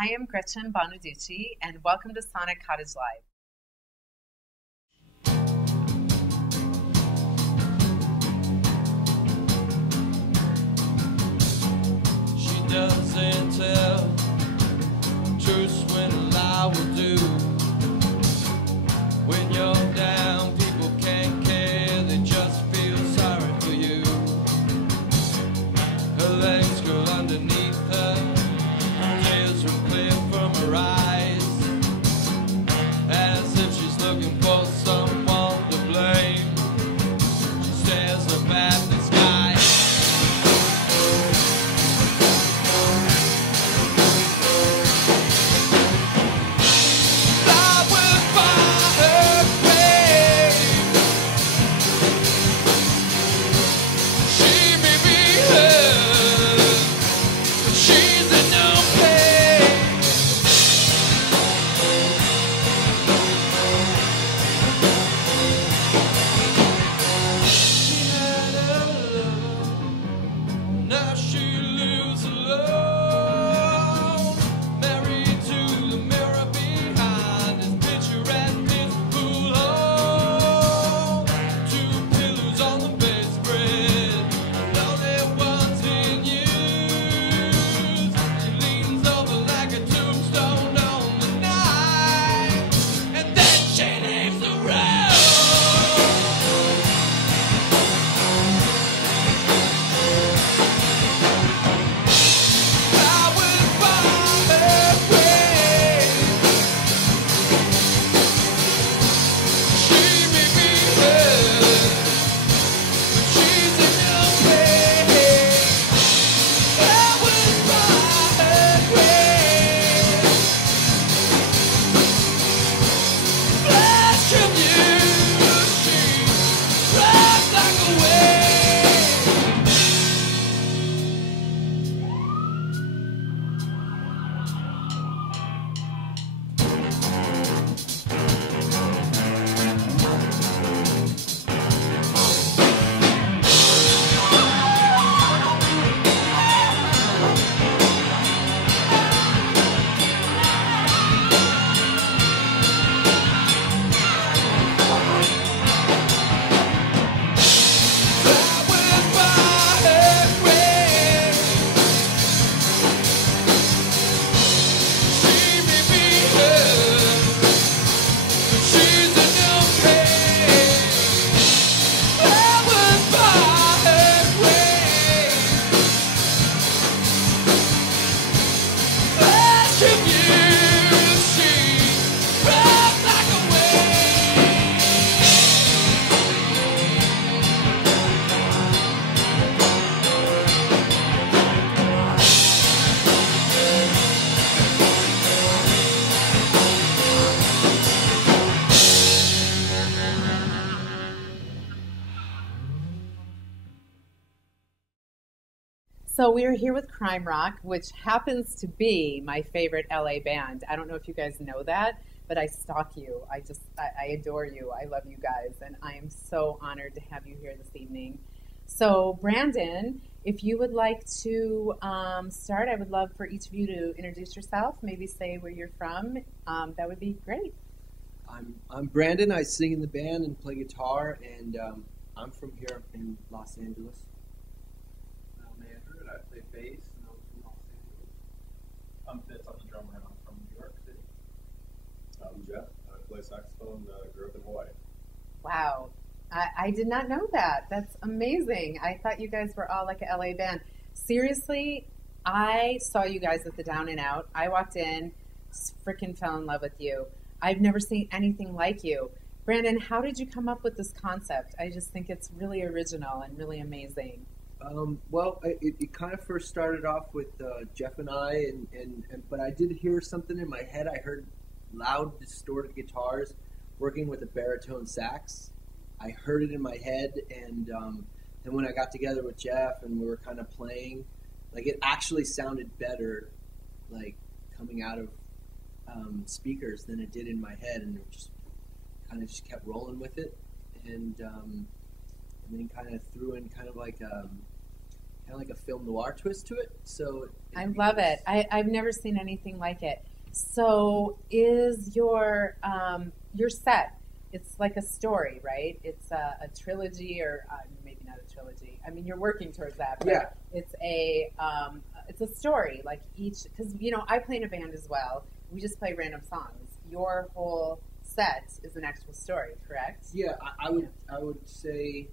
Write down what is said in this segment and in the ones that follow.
I am Gretchen Bonaduce, and welcome to Sonic Cottage Live. She doesn't tell truth when a lie will do. When you're down, people can't care, they just feel sorry for you. Her legs curl underneath her, tears are clear from her eyes, as if she's looking for someone to blame. She stares up at the sky. Now she lives alone, married to the mirror behind his picture and his pool home. Two pillows on the bedspread, only one's in use. She leans over like a tombstone on the night, and then she leaves the room. So we are here with Crime Rock, which happens to be my favorite LA band. I don't know if you guys know that, but I stalk you. I adore you. I love you guys, and I am so honored to have you here this evening. So Brandon, if you would like to start, I would love for each of you to introduce yourself, maybe say where you're from. That would be great. I'm Brandon. I sing in the band and play guitar, and I'm from here in Los Angeles. I'm Andrew, and I play bass, and I'm from Los Angeles. I'm Fitz. I'm the drummer, and I'm from New York City. I'm Jeff. I play saxophone. Grew up in Hawaii. Wow. I did not know that. That's amazing. I thought you guys were all like a LA band. Seriously, I saw you guys at the Down and Out. I walked in, freaking fell in love with you. I've never seen anything like you. Brandon, how did you come up with this concept? I just think it's really original and really amazing. Well, it kind of first started off with Jeff and I, but I did hear something in my head. I heard loud, distorted guitars working with a baritone sax. I heard it in my head, and then when I got together with Jeff and we were kind of playing, like it actually sounded better, like coming out of speakers than it did in my head, and it just kind of just kept rolling with it, and then kind of threw in kind of like kind of like a film noir twist to it. So I love it. I've never seen anything like it. So is your set? It's like a story, right? It's a trilogy, or maybe not a trilogy. I mean, you're working towards that. But Yeah. It's a story. Like each, because I play in a band as well. We just play random songs. Your whole set is an actual story, correct? Yeah, I would say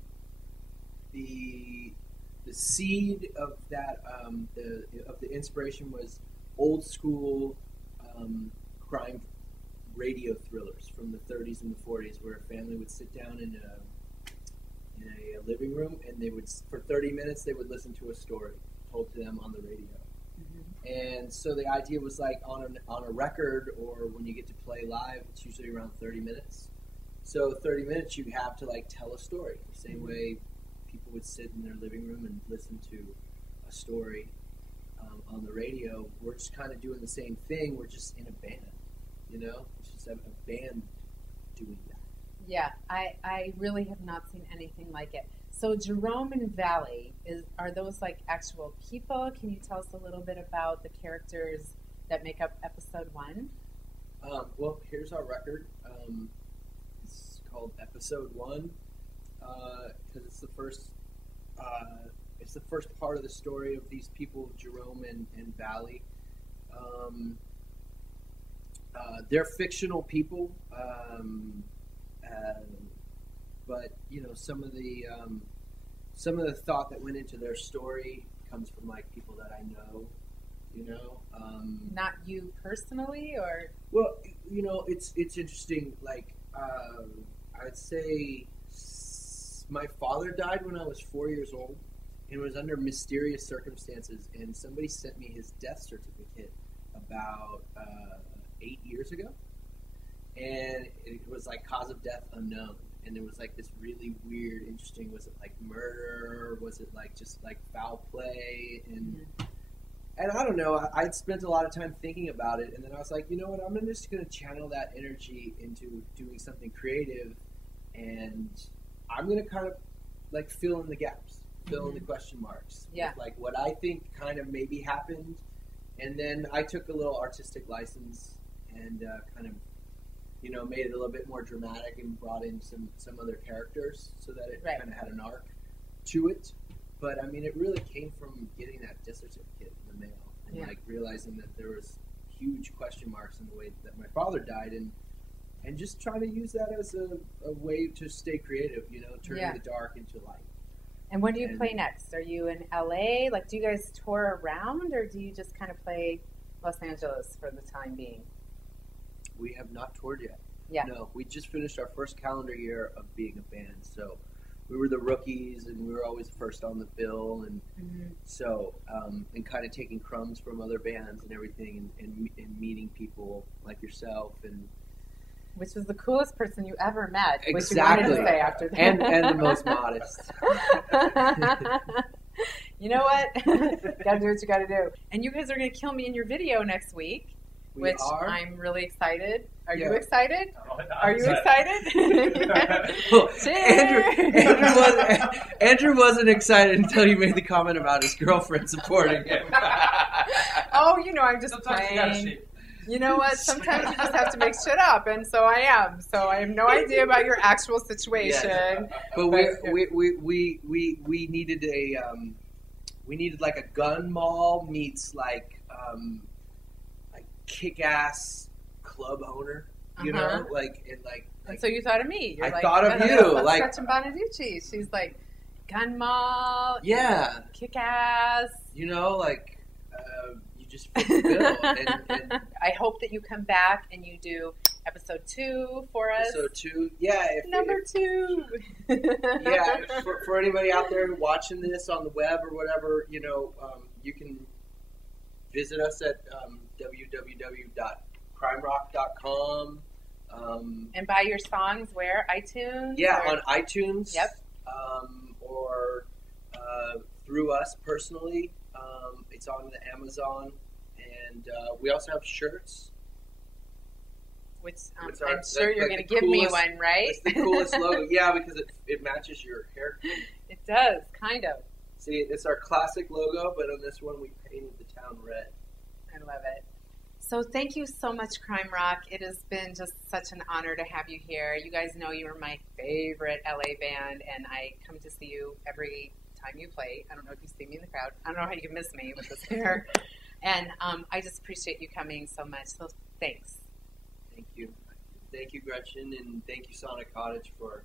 the seed of that the inspiration was old school crime radio thrillers from the 30s and the 40s, where a family would sit down in a living room and they would, for 30 minutes, they would listen to a story told to them on the radio. And so the idea was like on a record, or when you get to play live, it's usually around 30 minutes. So 30 minutes you have to like tell a story. The same way people would sit in their living room and listen to a story on the radio. We're just kind of doing the same thing. We're just in a band, It's just a band doing that. Yeah, I really have not seen anything like it. So Jerome and Valley, are those like actual people? Can you tell us a little bit about the characters that make up episode 1? Well, here's our record. It's called Episode 1 because it's the first. It's the first part of the story of these people, Jerome and Valley. They're fictional people, but some of the thought that went into their story comes from like people that I know. Not you personally, or well, it's interesting. Like I'd say my father died when I was 4 years old, and it was under mysterious circumstances. And somebody sent me his death certificate about 8 years ago, and it was like cause of death unknown. And it was like this really weird, interesting. Was it like murder? Was it like just like foul play? And I don't know. I'd spent a lot of time thinking about it, and then I was like, you know what? I'm just going to channel that energy into doing something creative, and I'm going to kind of like fill in the gaps, fill in the question marks. Yeah. With, like what I think kind of maybe happened, and then I took a little artistic license and kind of, made it a little bit more dramatic and brought in some other characters so that it kind of had an arc to it. But I mean, it really came from getting that death certificate in the mail and like realizing that there was huge question marks in the way that my father died, and just trying to use that as a way to stay creative, turning the dark into light. And when do you play next? Are you in LA? Like, do you guys tour around, or do you just kind of play Los Angeles for the time being? We have not toured yet. Yeah. No, we just finished our first calendar year of being a band, so we were the rookies, and we were always first on the bill, and so and kind of taking crumbs from other bands and everything, and meeting people like yourself, and which was the coolest person you ever met. Exactly. Which you wanted to say after that, and the most modest. You know what? Gotta do what you gotta do. And you guys are gonna kill me in your video next week. Which I'm really excited. Are you excited? Are you excited? Well, Andrew wasn't excited until you made the comment about his girlfriend supporting him. Oh, I'm just playing. You know what? Sometimes you just have to make shit up, and so I am. So I have no idea about your actual situation. Yes. But we needed like a gun mall meets like kick-ass club owner, And so you thought of me. You're I thought of you, like Gretchen Bonaduce. She's like gun mall, kick-ass. You just fit the bill. And I hope that you come back and you do episode 2 for us. Episode 2, yeah. Number 2. Yeah, for anybody out there watching this on the web or whatever, you can visit us at www.crimerock.com. And buy your songs where? iTunes? Yeah, on iTunes. Yep. Or through us personally. It's on the Amazon. And we also have shirts. Which I'm sure you're going to give me one, right? It's the coolest logo. Yeah, because it matches your hair. It does, kind of. See, it's our classic logo, but on this one we painted the town red. I love it. So thank you so much, Crime Rock. It has been just such an honor to have you here. You guys know you are my favorite LA band, and I come to see you every time you play. I don't know if you see me in the crowd. I don't know how you can miss me with this hair. And I just appreciate you coming so much. So thanks. Thank you. Thank you, Gretchen, and thank you, Sonic Cottage, for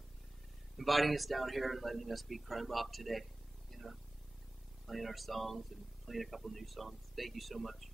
inviting us down here and letting us be Crime Rock today. You know, playing our songs and playing a couple new songs. Thank you so much.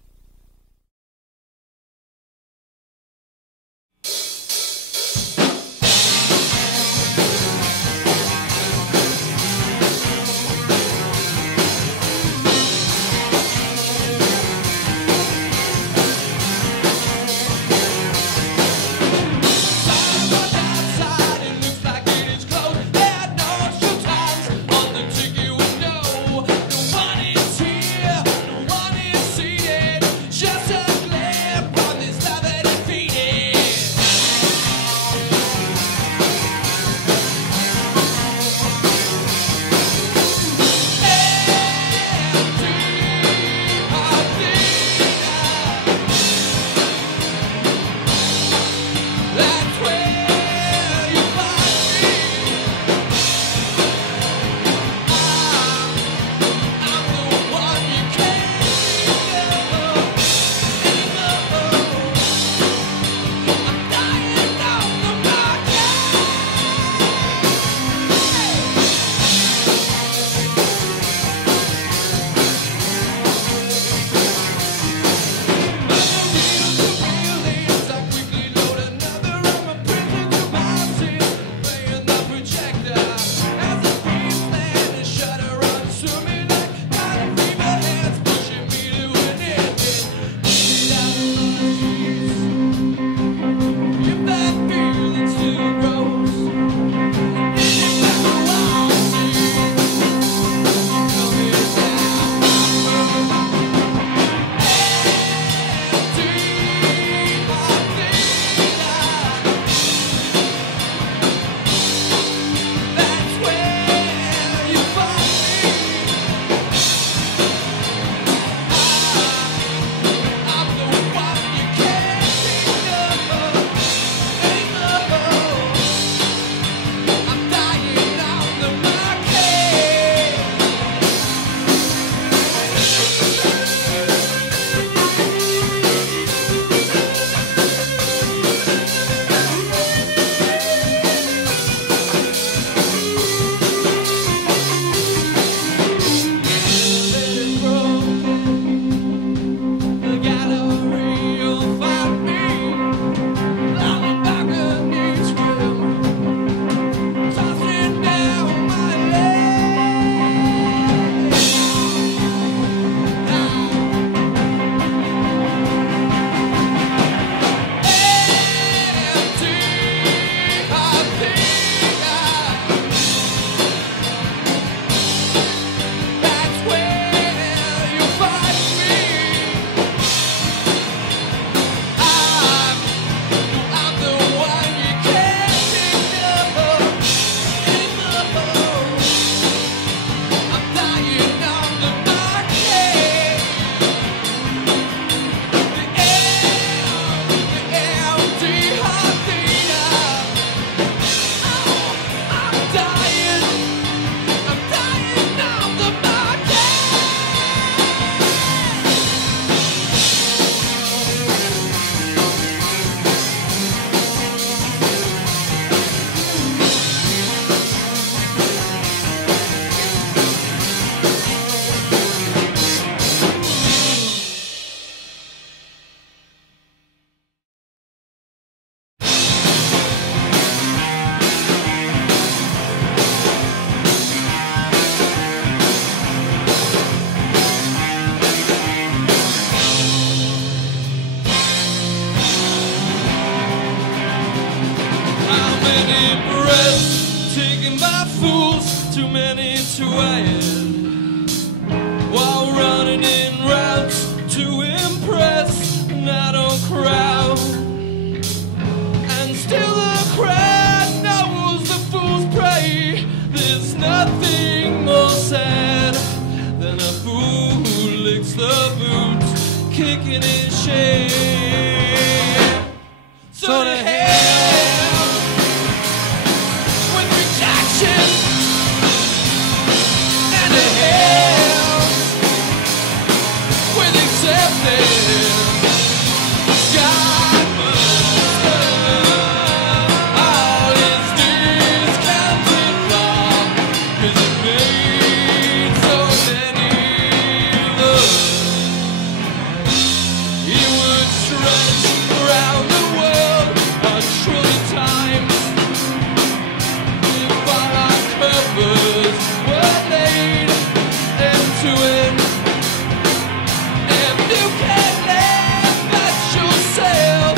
too many to end, while running in routes to impress an idle crowd. And still the crowd knows the fool's prey. There's nothing more sad So to hell with rejection, and to hell with acceptance. God must love all his discounted love, 'cause it made so many of us. He would stretch around the world a trillion times if all our covers were laid into it. If you can't laugh at yourself,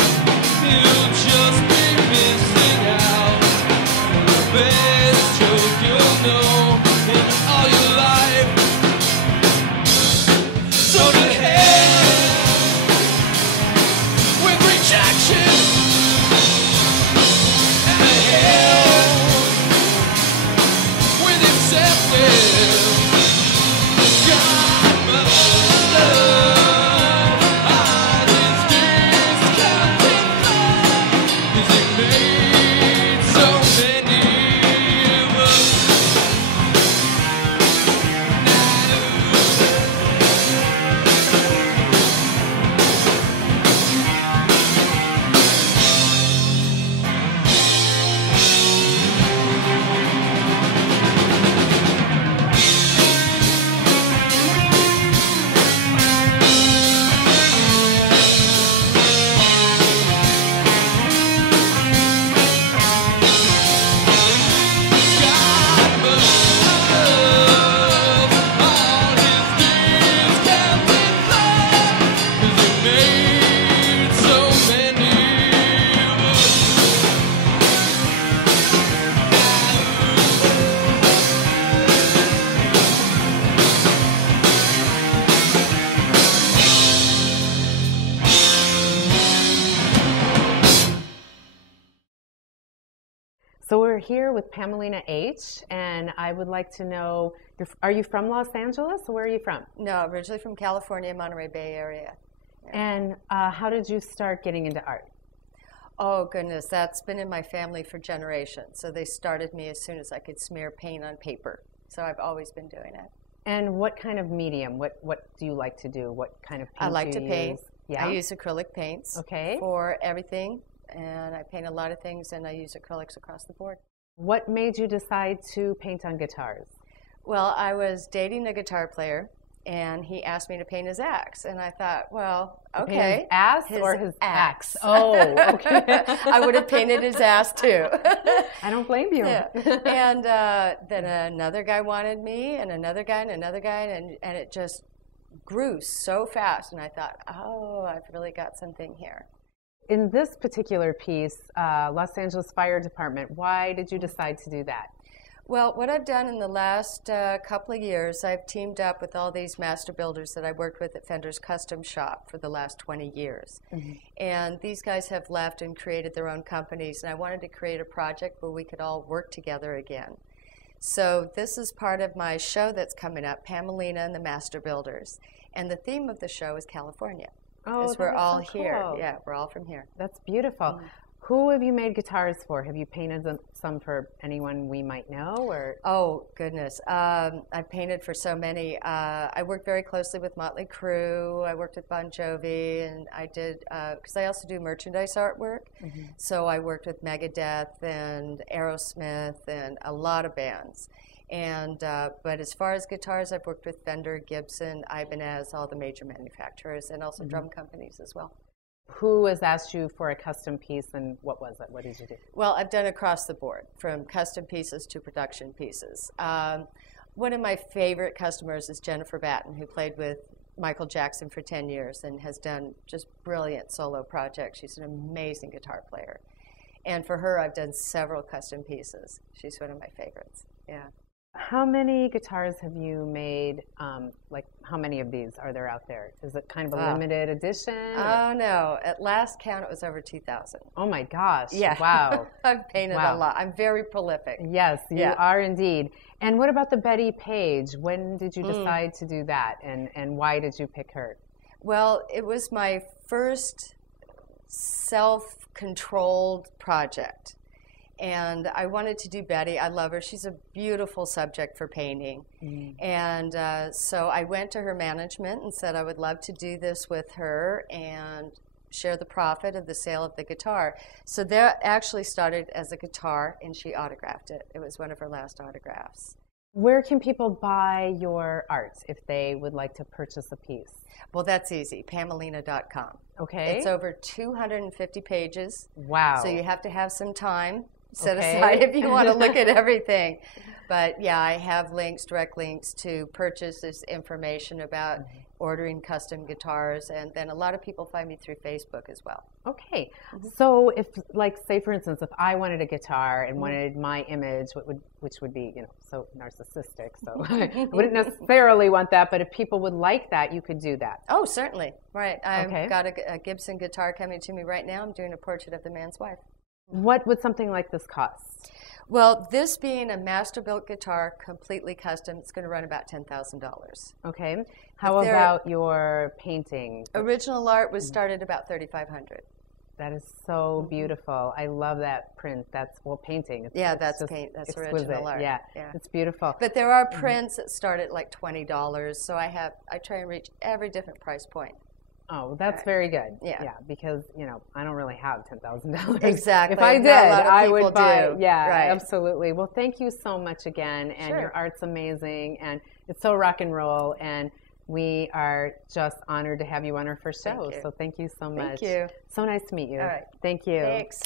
you'll just be missing out on the best joke you'll know in all your life. So to hell with rejection, and to hell with acceptance. God must love all his discounted love, 'cause he made so many of us. God must love all his discounted love, 'cause he made so many of us. So we're here with Pamelina H, and I would like to know, are you from Los Angeles? Where are you from? No, originally from California, Monterey Bay area. And how did you start getting into art? Oh, goodness, that's been in my family for generations. So they started me as soon as I could smear paint on paper. So I've always been doing it. And what kind of medium? What do you like to do? What kind of paint I like do to you paint. use? Yeah. I use acrylic paints Okay. for everything. And I paint a lot of things, and I use acrylics across the board. What made you decide to paint on guitars? Well, I was dating a guitar player, and he asked me to paint his axe. And I thought, well, Paint okay. his ass His or his axe. Oh, okay. I would have painted his ass, too. I don't blame you. Yeah. And then another guy wanted me, and another guy, and another guy, and it just grew so fast. And I thought, oh, I've really got something here. In this particular piece, Los Angeles Fire Department, why did you decide to do that? Well, what I've done in the last couple of years, I've teamed up with all these master builders that I worked with at Fender's Custom Shop for the last 20 years. Mm-hmm. And these guys have left and created their own companies, and I wanted to create a project where we could all work together again. So this is part of my show that's coming up, Pamelina and the Master Builders. And the theme of the show is California. Oh, because we're all so here. cool. Yeah, we're all from here. That's beautiful. Who have you made guitars for? Have you painted some for anyone we might know? Or Oh, goodness. I've painted for so many. I worked very closely with Motley Crue. I worked with Bon Jovi. And I did, because I also do merchandise artwork. Mm-hmm. So I worked with Megadeth and Aerosmith and a lot of bands. And but as far as guitars, I've worked with Fender, Gibson, Ibanez, all the major manufacturers, and also drum companies as well. who has asked you for a custom piece, and what was it? What did you do? Well, I've done across the board, from custom pieces to production pieces. One of my favorite customers is Jennifer Batten, who played with Michael Jackson for 10 years and has done just brilliant solo projects. She's an amazing guitar player. And for her, I've done several custom pieces. She's one of my favorites. Yeah. How many guitars have you made? Like, how many of these are there out there? Is it kind of a limited edition? Oh, no. At last count, it was over 2,000. Oh, my gosh. Yeah. Wow. I've painted a lot. I'm very prolific. Yes, you are indeed. And what about the Betty Page? When did you decide to do that, and why did you pick her? Well, it was my first self-controlled project. And I wanted to do Betty. I love her. She's a beautiful subject for painting. And so I went to her management and said I would love to do this with her and share the profit of the sale of the guitar. So that actually started as a guitar, and she autographed it. It was one of her last autographs. Where can people buy your art if they would like to purchase a piece? Well, that's easy. Pamelina.com. Okay. It's over 250 pages. Wow. So you have to have some time set aside if you want to look at everything. But yeah, I have links, direct links to purchase this information about ordering custom guitars, and then a lot of people find me through Facebook as well. Okay. So if, like, say for instance, if I wanted a guitar and wanted my image, which would be, you know, so narcissistic, so I wouldn't necessarily want that, but if people would like that, you could do that. Oh, certainly. Right. I've got a Gibson guitar coming to me right now. I'm doing a portrait of the man's wife. What would something like this cost? Well, this being a master-built guitar, completely custom, it's going to run about $10,000. Okay. How about your painting? Original art was started about $3,500. That is so beautiful. I love that print. That's, well, painting. That's paint. That's exquisite. original art. Yeah, it's beautiful. But there are prints that start at like $20. So I try and reach every different price point. Oh, that's very good. Yeah. Because, you know, I don't really have $10,000. Exactly. If I did, I would buy. Do. Yeah, right. Absolutely. Well, thank you so much again. And your art's amazing. And it's so rock and roll. And we are just honored to have you on our first show. So thank you so much. Thank you. So nice to meet you. All right. Thank you. Thanks.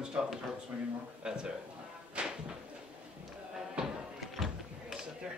ahead and stop the guitar from swinging more. That's all right. Sit there.